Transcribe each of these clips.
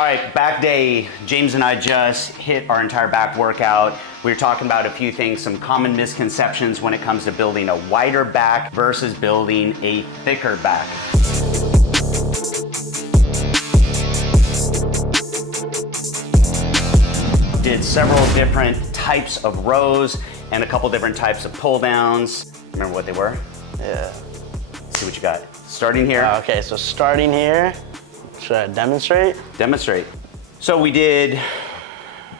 All right, back day. James and I just hit our entire back workout. We were talking about a few things, some common misconceptions when it comes to building a wider back versus building a thicker back. Did several different types of rows and a couple different types of pull downs. Remember what they were? Yeah. Let's see what you got. Starting here. Okay, so starting here, should I demonstrate? Demonstrate. So we did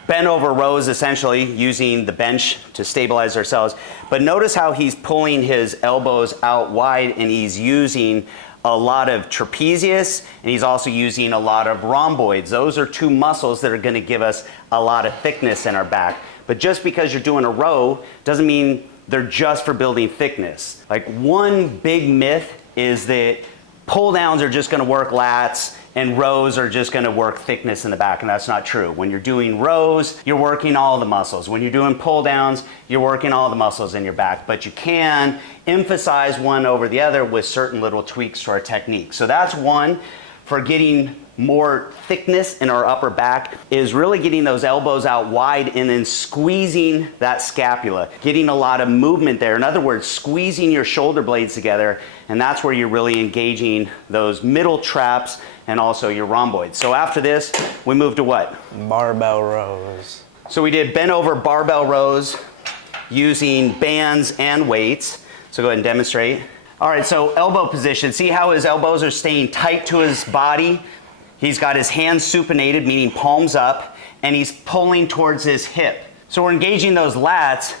bent over rows essentially using the bench to stabilize ourselves. But notice how he's pulling his elbows out wide and he's using a lot of trapezius and he's also using a lot of rhomboids. Those are two muscles that are going to give us a lot of thickness in our back. But just because you're doing a row doesn't mean they're just for building thickness. Like one big myth is that pull downs are just going to work lats and rows are just going to work thickness in the back, and that's not true. When you're doing rows, you're working all the muscles. When you're doing pull downs, you're working all the muscles in your back, but you can emphasize one over the other with certain little tweaks to our technique. So that's one for getting more thickness in our upper back, is really getting those elbows out wide and then squeezing that scapula, getting a lot of movement there. In other words, squeezing your shoulder blades together, and that's where you're really engaging those middle traps and also your rhomboids. So after this, we move to what? Barbell rows. So we did bent over barbell rows using bands and weights. So go ahead and demonstrate. All right, so elbow position. See how his elbows are staying tight to his body? He's got his hands supinated, meaning palms up, and he's pulling towards his hip. So we're engaging those lats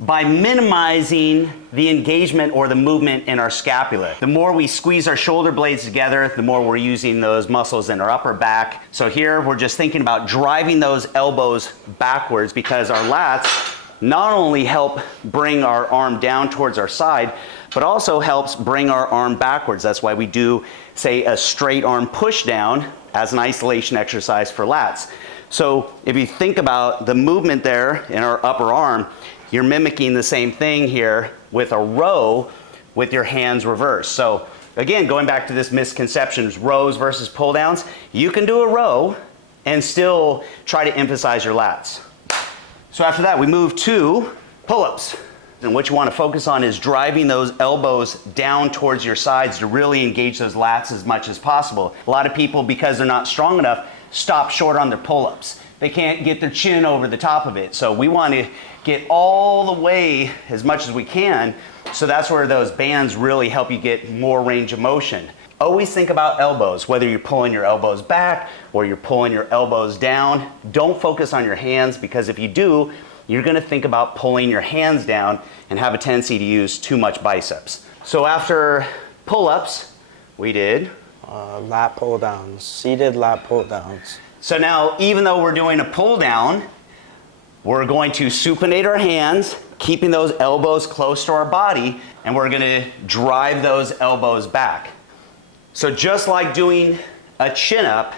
by minimizing the engagement or the movement in our scapula. The more we squeeze our shoulder blades together, the more we're using those muscles in our upper back. So here we're just thinking about driving those elbows backwards because our lats not only help bring our arm down towards our side, but also helps bring our arm backwards. That's why we do, say, a straight arm push down as an isolation exercise for lats. So if you think about the movement there in our upper arm, you're mimicking the same thing here with a row with your hands reversed. So again, going back to this misconception, rows versus pull downs, you can do a row and still try to emphasize your lats. So after that, we move to pull-ups. And what you want to focus on is driving those elbows down towards your sides to really engage those lats as much as possible. A lot of people, because they're not strong enough, stop short on their pull-ups. They can't get their chin over the top of it. So we want to get all the way as much as we can. So that's where those bands really help you get more range of motion. Always think about elbows, whether you're pulling your elbows back or you're pulling your elbows down. Don't focus on your hands, because if you do, you're going to think about pulling your hands down and have a tendency to use too much biceps. So after pull-ups, we did Lat Pulldowns, seated lat pull-downs. So now, even though we're doing a pull down, we're going to supinate our hands, keeping those elbows close to our body, and we're going to drive those elbows back. So just like doing a chin-up,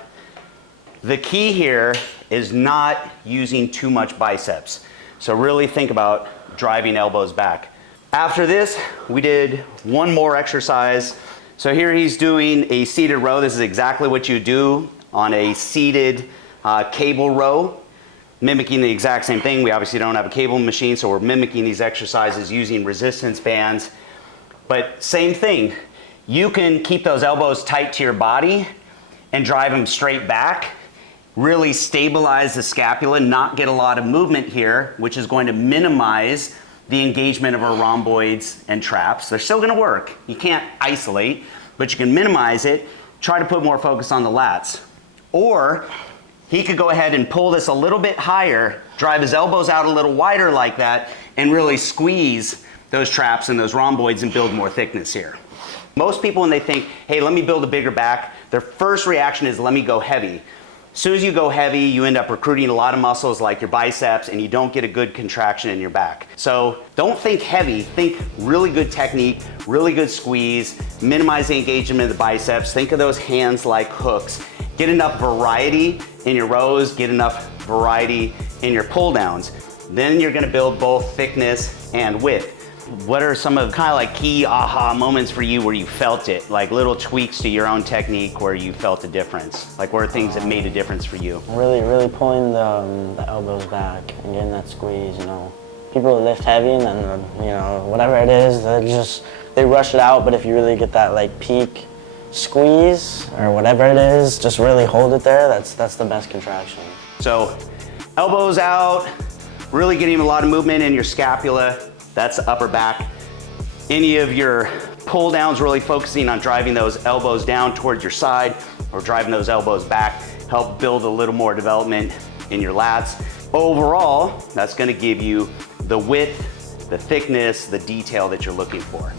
the key here is not using too much biceps. So really think about driving elbows back. After this, we did one more exercise. So here he's doing a seated row. This is exactly what you do on a seated cable row, mimicking the exact same thing. We obviously don't have a cable machine, so we're mimicking these exercises using resistance bands. But same thing, you can keep those elbows tight to your body and drive them straight back, really stabilize the scapula, not get a lot of movement here, which is going to minimize the engagement of our rhomboids and traps. They're still gonna work. You can't isolate, but you can minimize it. Try to put more focus on the lats. Or he could go ahead and pull this a little bit higher, drive his elbows out a little wider like that, and really squeeze those traps and those rhomboids and build more thickness here. Most people, when they think, hey, let me build a bigger back, their first reaction is, let me go heavy. As soon as you go heavy, you end up recruiting a lot of muscles like your biceps, and you don't get a good contraction in your back. So don't think heavy, think really good technique, really good squeeze, minimize the engagement of the biceps, think of those hands like hooks. Get enough variety in your rows, get enough variety in your pull downs. Then you're gonna build both thickness and width. What are some of kind of like key aha moments for you where you felt it? Like little tweaks to your own technique where you felt a difference? Like what are things that made a difference for you? Really pulling the elbows back and getting that squeeze, you know. People lift heavy and then, you know, whatever it is, they rush it out, but if you really get that like peak squeeze or whatever it is, just really hold it there, that's the best contraction. So elbows out, really getting a lot of movement in your scapula. That's the upper back. Any of your pull downs, really focusing on driving those elbows down towards your side or driving those elbows back, help build a little more development in your lats. Overall, that's gonna give you the width, the thickness, the detail that you're looking for.